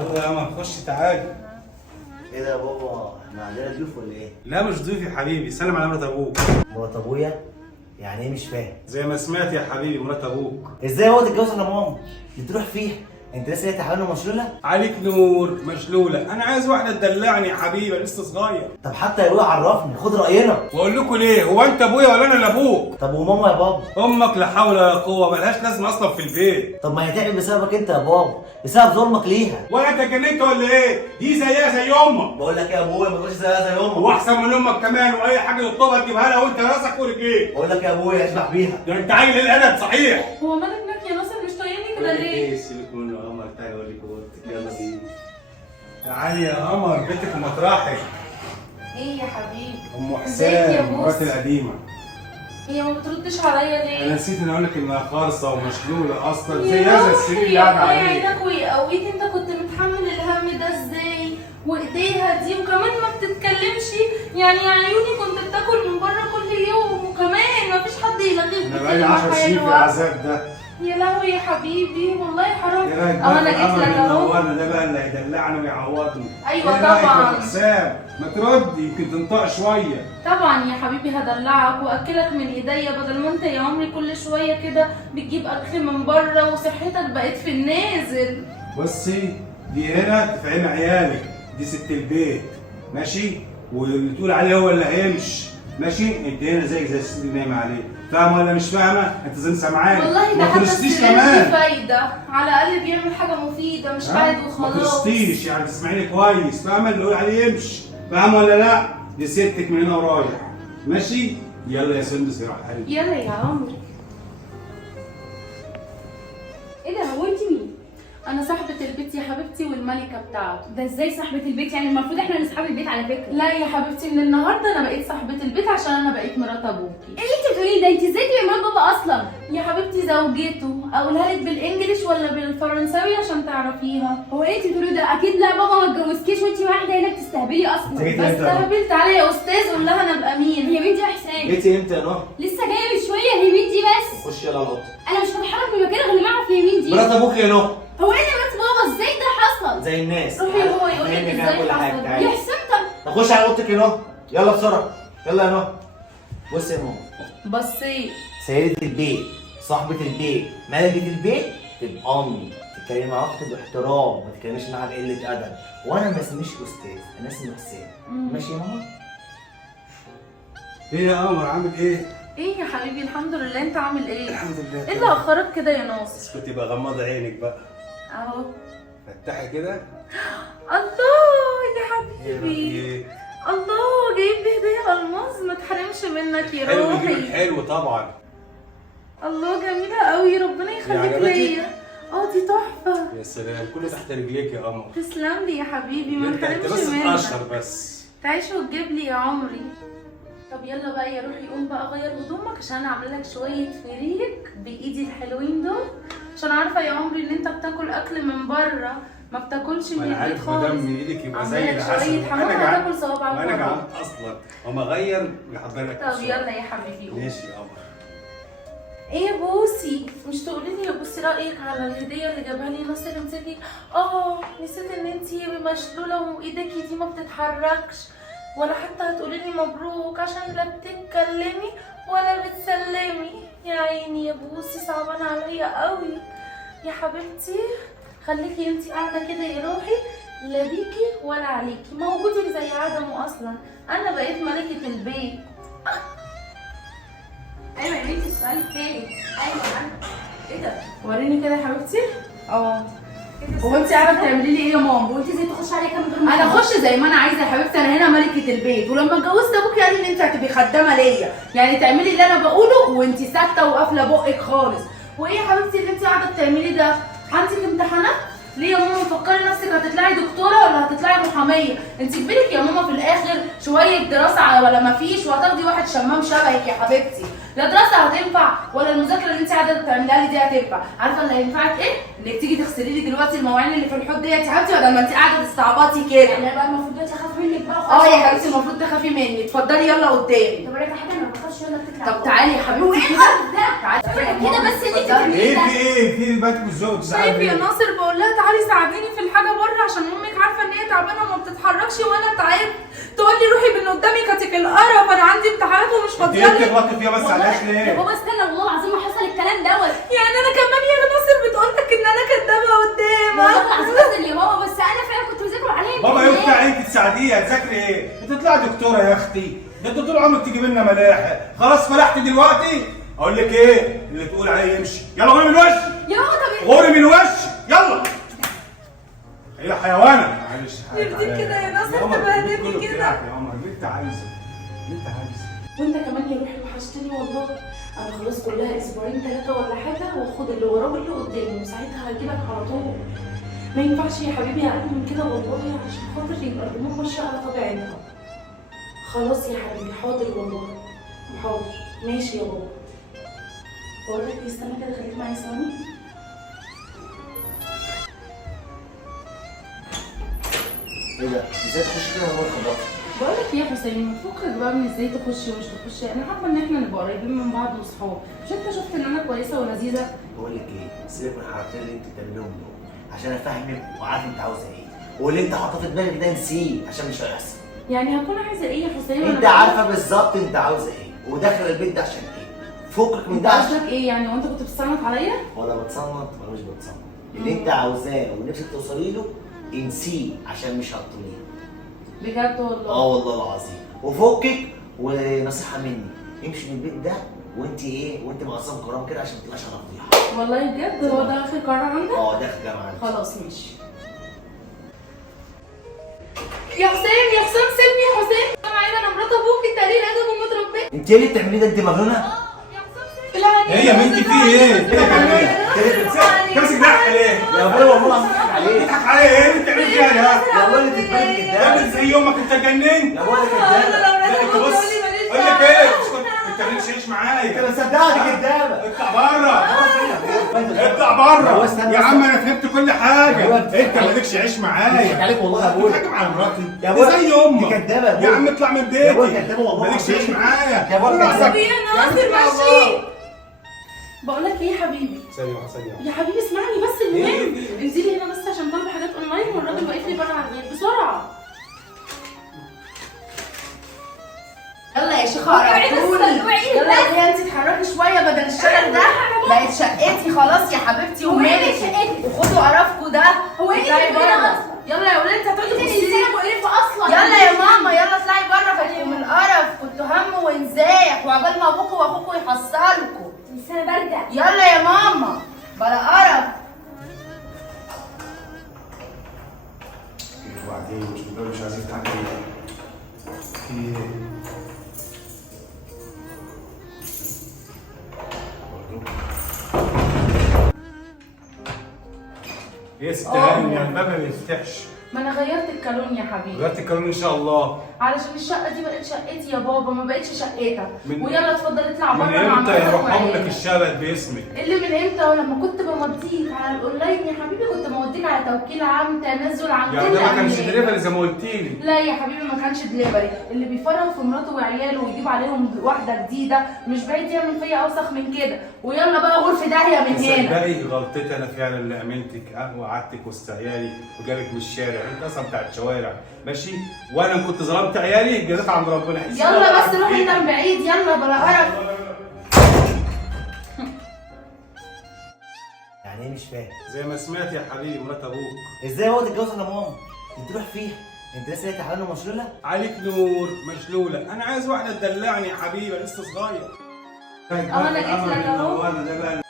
يلا يا عم خش تعالى. ايه ده يا بابا؟ احنا عندنا ضيوف ولا ايه؟ لا مش ضيف يا حبيبي، سلم على مرات ابوك. مرات ابويا؟ يعني ايه مش فاهم؟ زي ما سمعت يا حبيبي مرات ابوك. ازاي هو تتجوز على ماما؟ دي تروح فيها؟ انت لسه لقيت حوالي مشلوله؟ عليك نور مشلوله، انا عايز واحده تدلعني يا حبيبي، أنا لسه صغير. طب حتى يا ابويا عرفني، خد راينا. واقول لكم ليه؟ هو انت ابويا ولا انا اللي ابوك؟ طب وماما يا بابا؟ امك لا حول ولا قوه، ملهاش لازمه اصلا في البيت. طب ما هي تعب بسببك انت يا بابا، بسبب ظلمك ليها. ولا انت اتجننت ولا ايه؟ دي زيها زي امك. بقول لك ايه يا ابويا، ما تقولش زيها زي امك. واحسن من امك كمان، واي حاجه تطلبها تجيبها لها وانت راسك ورجليك. بقول لك يا ابويا اشبح بيها. ده انت عيل الادب صحيح. هو مالك ناك يا ناصر مش طايقني كده ليه؟ ايه سيبك منه يا قمر، تعالى اوريك اوضتك، يلا بينا. تعالي يا قمر، بيتك ومطرحك. ايه يا حبيبي؟ ام ازيك يا حسام بوس؟ مراتي القديمه. هي ما بتردش عليا ليه؟ انا نسيت ان اقول لك انها خالصه ومشلوله اصلا، يا زي هذا السرير اللي قاعد روحي، عليه. عينك ويقويك، انت كنت متحمل الهم ده ازاي؟ وايديها دي وكمان ما بتتكلمش، يعني يا عيوني كنت بتاكل من بره كل يوم، وكمان ما فيش حد يلاقيك انا بقالي 10 سنين في العذاب ده. يا لهوي يا حبيبي والله حرام. ايه رايك اهو بقى انا في جيت القمر لك اللي اهو. منورنا ده بقى، اللي هيدلعني ويعوضني؟ ايوه ايه رايك طبعا. يا حسام؟ ما تردي يمكن تنطق شويه. طبعا يا حبيبي هدلعك واكلك من ايديا، بدل ما انت يا عمري كل شويه كده بتجيب اكل من بره وصحتك بقت في النازل. بصي دي هنا تفهم عيالك، دي ست البيت ماشي، واللي تقول عليه هو اللي هيمشي ماشي. انت هنا زيك زي الست اللي نايمه عليه، فاهمه ولا مش فاهمه؟ انت زي سامعاني. والله ده ما حتى ترستيش السرير كمان. فيه فايده، على الاقل بيعمل حاجه مفيده مش قاعد ما وخلاص. ترستيش، يعني تسمعيني كويس، فاهمه اللي يقول عليه يمشي، فاهمه ولا لا؟ دي ستك من هنا ورايح ماشي. يلا يا سندس يا حبيبي. يلا يا عمرو. ايه ده، هو انت مين؟ انا صاحبه البيت يا حبيبتي والملكه بتاعته. ده ازاي صاحبة البيت؟ يعني المفروض احنا اللي اصحاب البيت على فكرة. لا يا حبيبتي، من النهارده انا بقيت صاحبه البيت عشان انا بقيت مرات ابوكي. ايه اللي انت بتقوليه ده؟ انت ازاي تبقي مرات بابا اصلا؟ يا حبيبتي زوجته، اقولها لك بالانجلش ولا بالفرنساوي عشان تعرفيها؟ هو ايه انت بتقوليه ده؟ اكيد لا، بابا ما اتجوزكيش وانت واحدة هنا بتستهبلي اصلا. جيتي بس امتى يا نهى؟ تهبل. تعالى يا استاذ قول لها انا ابقى مين. يا بنتي يا حسين، جيتي امتى يا نهى؟ لسه جايه من شويه. هي مين دي بس؟ خش يلا على الاوضه. انا مش هتحرك من مكاني غير لما اعرف هي مين دي. مرات ابوك يا نهى. هو ايه ده مرات بابا؟ ازاي ده حصل؟ زي الناس. روحي هو يقول لك فهمني ازاي كل حاجه. حصل. تعالي. يا حسين طب نخش على اوضتك يا نهى، يلا بسرعه. يلا يا نهى. بصي يا ماما، بصي سيدة البيت، صاحبة البيت، ملكة البيت تبقى أمي، تتكلمي مع أختك باحترام، ما تتكلميش معاها بقلة أدب، وأنا ما اسميش أستاذ، أنا اسمي حسين، ماشي يا ماما؟ ايه يا قمر عامل ايه؟ ايه يا حبيبي؟ الحمد لله. انت عامل ايه؟ الحمد لله. ايه اللي اخرك كده يا ناصر؟ كنت بقى غمض عينك بقى، اهو. فتحي كده. الله يا ايه حبيبي، رأيك؟ الله جايب لي هديه الماظ، ما تحرمش منك يا حلو روحي. يجيب حلو طبعا. الله جميله قوي، ربنا يخليك عجبتك؟ ليا. اه دي تحفه. يا سلام، كله تحت رجليك يا قمر. تسلم لي يا حبيبي، ما انت تحرمش بس منك. تقشر بس. تعيش وتجيب لي يا عمري. طب يلا بقى يا روحي، قوم بقى غير هدومك عشان انا عامله لك شويه فريك بايدي الحلوين دول، عشان عارفه يا عمري ان انت بتاكل اكل من بره، ما بتاكلش من انا البيت عارف ما دام خالص. من ايدك يبقى زي عامله لك العسل. شويه حمام هتاكل صوابعك وانا بره. جعان اصلا، وما اغير يحضر لك طب الشرب. يلا يا حبيبي قوم. ماشي يا قمر. ايه يا بوسي، مش تقولي لي يا بوسي رايك على الهديه اللي جابها لي ناصر؟ امسكي. نسيت ان انتي مشلوله وايديكي دي ما بتتحركش، ولا حتى هتقولي لي مبروك عشان لا بتتكلمي ولا بتسلمي. يا عيني يا بوسي، صعبانه عليا قوي يا حبيبتي. خليكي انتي قاعده كده يا روحي، لا بيكي ولا عليكي، موجودك زي عدمه اصلا. انا بقيت ملكه البيت. ايوه يا بنتي السؤال التاني. ايوه انا. ايه ده؟ وريني كده يا حبيبتي. هو انت قاعده بتعملي لي ايه يا ماما؟ هو انت ازاي تخشي عليا كده من غير ما انا اخش زي ما انا عايزه يا حبيبتي، انا هنا ملكه البيت، ولما اتجوزت ابوكي قال لي ان انت هتبقي خدامه ليا، يعني تعملي اللي انا بقوله وانت ساكته وقافله بقك خالص. وايه يا حبيبتي اللي انت قاعده بتعملي ده؟ عندك امتحانات؟ ليه يا ماما مفكره نفسك هتطلعي دكتوره ولا هتطلعي محاميه؟ انت كبرك يا ماما في الاخر شويه دراسه على ولا مفيش، وهتاخدي واحد شمام شبهك يا حبيبتي. لا دراسه هتنفع ولا المذاكره اللي انت قاعده بتعمليها لي دي هتنفع. عارفه اللي هينفعك ايه؟ انك تيجي تغسلي لي دلوقتي المواعين اللي في الحوض ديت يا حبيبتي، بدل ما انت قاعده تستعبطي كده. انا بقى المفروض دلوقتي اخاف منك بقى وخلاص. يا حبيبتي المفروض تخافي مني. اتفضلي يلا قدامي. طب اقول لك حاجه، انا ما بخافش يلا اتكل على طب تعالي يا حبيبتي وايه كده. القرف ده؟ تعالي كده بس اللي انت اتفضلي. بتعمليه ايه ده. في ايه؟ في البيت والزوج شايف يا ناصر، بقول لها تعالي ساعديني في الحاجه بره امشي وانا تعبت، تقول لي روحي من قدامي كاتك القرف، انا عندي امتحانات ومش انت فاضيه ايه لك. بتغلطي فيها بس علاش يا ليه؟ بابا استنى والله العظيم ما حصل الكلام دوت. يعني انا كمان يا ناصر بتقول لك ان انا كدابه والله قدامك؟ العظيم بس يا بابا، بس انا فعلا كنت بذاكر عليك. بابا ينفع انت تساعديها تذاكري ايه؟ انت تطلعي دكتوره يا اختي، ده انت طول عمرك تجيب لنا ملاحق، خلاص فلحت دلوقتي؟ اقول لك ايه؟ اللي تقول عليه يمشي، يلا غوري من وشي، يا بابا طب غوري من وشي، يلا. هي حيوانه، معلش يرضيك كده يا ناصر يا قمر، تبهدلني البيت كله كده؟ بتاعك يا قمر، اللي انت عايزه، اللي انت عايزه. وانت كمان يا روحي وحشتني والله. انا خلاص كلها اسبوعين 3 ولا حاجه، واخد اللي وراه واللي قدامه، وساعتها هجيلك على طول. ما ينفعش يا حبيبي اقل من كده والله، عشان خاطر يبقى الامور ماشيه على طبيعتها. خلاص يا حبيبي، حاضر والله، حاضر ماشي يا بابا. بقول لك استنى كده، خليك معايا ثواني. ايه ده؟ ازاي تخش كده من غير خبط؟ بقول لك ايه يا حسين، ما تفكك بقى من ازاي تخشي ومش تخشي، انا حابه ان احنا نبقى قريبين من بعض واصحاب. مش انت شفت ان انا كويسه ولذيذه؟ بقول لك ايه؟ سيبك من الحركتين اللي انت بتعملهم دول عشان افهمك وعارف انت عاوزه ايه، واللي انت حاطه في دماغك ده نسيه عشان مش هيحصل. يعني هكون عايزه ايه يا حسين؟ انت عارفه بالظبط انت عاوزه ايه وداخل البيت ده عشان ايه. فكك من انت ده عشان قصدك ايه يعني؟ وانت كنت بتصنف عليا؟ ولا بتصنط ولا مش بتصنط. اللي انت عاوزاه ونفسك توصلي له انسيه عشان مش هتطوليه. بجد والله؟ والله العظيم. وفكك، ونصيحه مني امشي من البيت ده وانت ايه، وانت معصم كرام كده عشان ما تطلعش على فضيحه. والله بجد؟ هو ده اخر قرار عندك؟ داخل جامعه. خلاص ماشي. يا حسين يا حسين سيبني يا حسين، انا معايا، انا مرات ابوك، انت قليل ادب ومتربيه. انت ايه اللي بتعمليه ده؟ انت مجنونه؟ يا حسين سيبني. ايه يا بنتي في ايه؟ كده كده تمسك ضحك ليه؟ يا ابويا والله العظيم عليك. تضحك عليا ايه؟ اللي بتعمل فيها ده؟ يا ابويا اللي تتبني يا ابني كدابه. زي يومك انت جننت. يا ابويا كدابه. انت بص اقول لك ايه؟ اسكت، انت مالكش عيش معايا. انت مصدقني كدابه. اطلع بره، اطلع هو بره استنى يا بس. عم، انا فهمت كل يا حاجه. ابويا بتضحك انت مالكش عيش معايا. بتضحك عليك والله يا ابويا. بتحكم على مراتي يا ابويا زي امك. دي كدابه يا يا ابويا. عم اطلع من بيتي. يا ابويا كدابه والله مالكش العظيم. عيش معايا. يا ابويا ناصر كدابه. يا ناصر ماشي. بقول لك ايه يا حبيبي؟ ثانيه واحده، ثانيه واحده. يا حبيبي اسمعني بس، المهم انزلي هنا بس عشان طالبه حاجات اونلاين، والراجل واقف لي بره على البيت، بسرعه. يلا يا شيخه قربتوني، يلا يا بنتي انت اتحركي شويه بدل الشغل ده، بقت شقتي خلاص يا حبيبتي ومالك، وخدوا قرفكوا ده. هو ايه اللي اطلعي بتقولي بره. اصلا؟ يلا يا ولاد انت هتقعدي انت تبصي انسانه مقرفه اصلا. يلا يا ماما، يلا اطلعي بره، فاتكم من القرف، كنتوا هم وانزاح، وعقبال ما ابوكوا واخوكوا يحصلكوا. انسانه بارده. يلا يا ماما بلا قرف. وبعدين مش عايزين تعملي ايه؟ ايه يا ست هاني، يعني الباب ما بيفتحش. ما انا غيرت الكالون يا حبيبي، غيرت القانون ان شاء الله. علشان الشقه دي بقت شقتي يا بابا، ما بقتش شقتك. من- ويلا اتفضل اطلع بره من مع امتى مراتك يروح لك وعيالك. الشبك باسمك؟ اللي من امتى؟ ولما كنت بمضيك على الاونلاين يا حبيبي، كنت بمضيك على توكيل عام، تنزل عن يعني كل ده ما كانش أملاك. دليفري زي ما قلت لي. لا يا حبيبي ما كانش دليفري، اللي بيفرط في مراته وعياله ويجيب عليهم واحده جديده مش بعيد يعمل فيا اوسخ من كده. ويلا بقى غرفه داهيه من هنا. تصدقي غلطتي انا فعلا اللي امنتك وقعدتك وسط عيالي وجالك من الشارع، انت اصلا بتاعت شوارع ماشي، وانا كنت ظلمت عيالي، جزيت عند ربنا. يلا بس روح انت من بعيد، يلا بلا قرف. يعني ايه مش فاهم؟ زي ما سمعت يا حبيبي مرات ابوك. ازاي هو تتجوز على ماما؟ انت تروح فيها؟ انت لسه لقيت حلال ومشلوله؟ عليك نور مشلوله، انا عايز واحده تدلعني يا حبيبي، لسه صغير. انا جيت لك اهو. ده بقى